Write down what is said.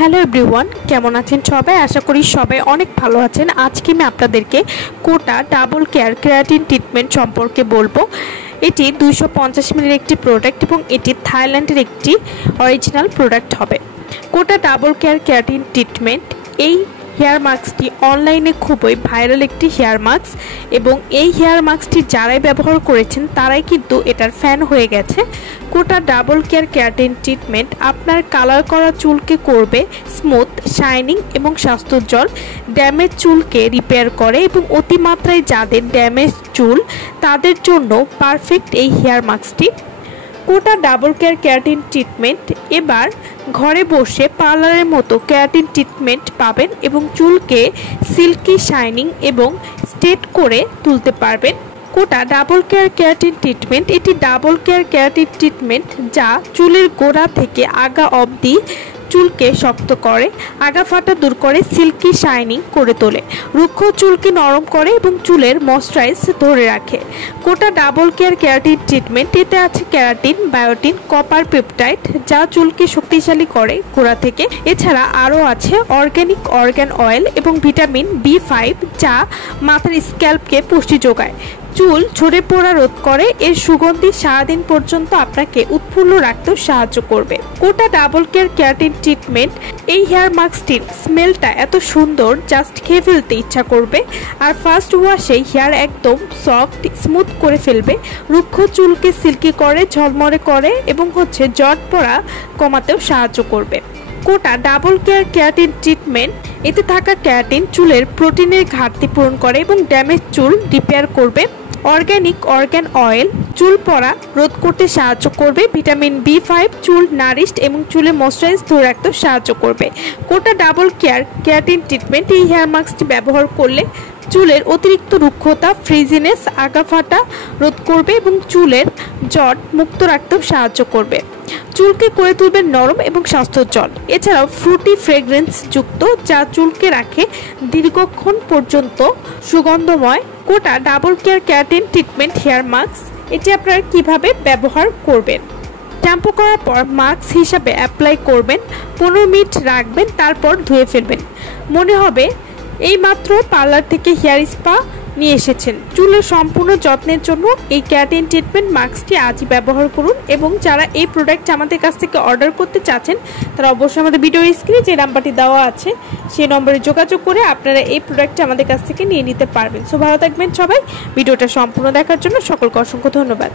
Hello everyone, কেমন আছেন সবাই? আশা করি সবাই অনেক ভালো আছেন। আজকে আমি আপনাদেরকে কোটা ডাবল কেয়ার কেরাটিন ট্রিটমেন্ট সম্পর্কে বলবো। এটি 250 ml একটি প্রোডাক্ট এবং এটি থাইল্যান্ডের একটি অরিজিনাল প্রোডাক্ট হবে। কোটা ডাবল কেয়ার কেরাটিন ট্রিটমেন্ট এই হেয়ার মাস্কটি অনলাইনে খুবই ভাইরাল একটি হেয়ার মাস্ক এবং এই হেয়ার মাস্কটি যারাই ব্যবহার করেছেন তারাই কিন্তু এটার ফ্যান হয়ে গেছে। কোটা ডাবল কেয়ার কেরাটিন ট্রিটমেন্ট আপনার কালার করা চুলকে করবে স্মুথ, শাইনিং এবং স্বাস্থ্যোজ্জ্বল। ড্যামেজ চুলকে রিপেয়ার করে এবং অতিমাত্রায় যাদের ড্যামেজ চুল তাদের জন্য পারফেক্ট এই হেয়ার মাস্কটি। কোটা ডাবল কেয়ার কেরাটিন ট্রিটমেন্ট এবার ঘরে বসে পার্লারের মতো কেরাটিন ট্রিটমেন্ট পাবেন এবং চুলকে সিল্কি, শাইনিং এবং স্ট্রেট করে তুলতে পারবেন। কোটা ডাবল কেয়ার কেরাটিন ট্রিটমেন্ট এটি ডাবল কেয়ার কেরাটিন ট্রিটমেন্ট যা চুলের গোড়া থেকে আগা অবধি চুলকে শক্ত করে, আগা ফাটা দূর করে, সিল্কি শাইনিং করে তোলে, রুক্ষ চুলকে নরম করে এবং চুলের ময়েশ্চারাইজ ধরে রাখে। কোটা ডাবল কেয়ার কেরাটিন ট্রিটমেন্ট এতে আছে কেরাটিন, বায়োটিন, কপার, পেপটাইড যা চুলকে শক্তিশালী করে গোড়া থেকে। এছাড়া আরও আছে অর্গ্যানিক অর্গান অয়েল এবং ভিটামিন B5 যা মাথার স্ক্যাল্পকে পুষ্টি যোগায়, চুল ঝরে পড়া রোধ করে। এর সুগন্ধি সারাদিন পর্যন্ত আপনাকে উৎফুল্ল রাখতেও সাহায্য করবে। কোটা ডাবল কেয়ার কেরাটিন ট্রিটমেন্ট এই হেয়ার মাস্কটির স্মেলটা এত সুন্দর, জাস্ট খেয়ে ফেলতে ইচ্ছা করবে। আর ফার্স্ট ওয়াশেই হেয়ার একদম সফট স্মুথ করে ফেলবে, রুক্ষ চুলকে সিল্কি করে, ঝলমলে করে এবং জট পড়া কমাতেও সাহায্য করবে। কোটা ডাবল কেয়ার কেরাটিন ট্রিটমেন্ট এতে থাকা কেরাটিন চুলের প্রোটিনের ঘাটতি পূরণ করে এবং ড্যামেজ চুল রিপেয়ার করবে। অর্গ্যানিক অর্গান অয়েল চুল পড়া রোধ করতে সাহায্য করবে। ভিটামিন B5 চুল নারিশড এবং চুলে ময়েশ্চারাইজ ধরে রাখতে সাহায্য করবে। কোটা ডাবল কেয়ার কেরাটিন ট্রিটমেন্ট এই হেয়ার মাস্কটি ব্যবহার করলে চুলের অতিরিক্ত রুক্ষতা, ফ্রিজিনেস, আগা ফাটা রোধ করবে এবং চুলের জট মুক্ত রাখতেও সাহায্য করবে। চুলকে করে তুলবে নরম এবং স্বাস্থ্যোজ্জ্বল। এছাড়াও ফ্রুটি ফ্রেগ্রেন্স যুক্ত যা চুলকে রাখে দীর্ঘক্ষণ পর্যন্ত সুগন্ধময়। কোটা double care keratin treatment hair mask এটি আপনারা কিভাবে ব্যবহার করবেন? শ্যাম্পু করার পর মাস্ক হিসাবে অ্যাপ্লাই করবেন, 15 মিনিট রাখবেন, তারপর ধুয়ে ফেলবেন। মনে হবে এইমাত্র পার্লার থেকে হেয়ার স্পা নিয়ে এসেছেন। চুলের সম্পূর্ণ যত্নের জন্য এই কেরাটিন ট্রিটমেন্ট মাস্কটি আজই ব্যবহার করুন এবং যারা এই প্রোডাক্ট আমাদের কাছ থেকে অর্ডার করতে চাচ্ছেন তারা অবশ্যই আমাদের ভিডিওর স্ক্রিনে যে নাম্বারটি দেওয়া আছে সেই নম্বরে যোগাযোগ করে আপনারা এই প্রোডাক্টটি আমাদের কাছ থেকে নিয়ে নিতে পারবেন। সো ভালো থাকবেন সবাই। ভিডিওটা সম্পূর্ণ দেখার জন্য সকলকে অসংখ্য ধন্যবাদ।